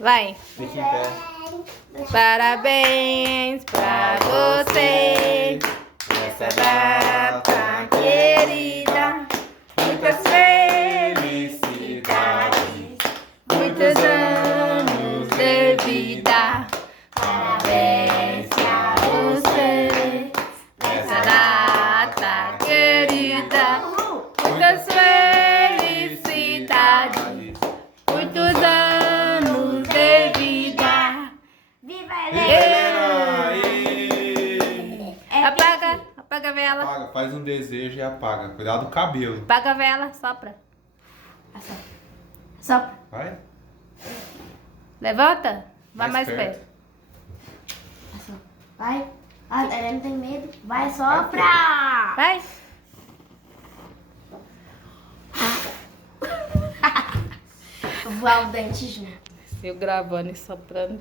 Vai. Fique em pé. Parabéns pra você nessa data querida. Muitas felicidades, muitos anos de vida. Parabéns pra você nessa data querida. Muitas felicidades, muitos anos de vida. Viva Helena! Apaga a vela. Apaga, faz um desejo e apaga. Cuidado do cabelo. Apaga a vela, sopra. Sopra. Vai? Levanta. Vai mais perto. Vai. A Helena tem medo. Vai, sopra. Vai. Voar o dente junto. Eu gravando e soprando.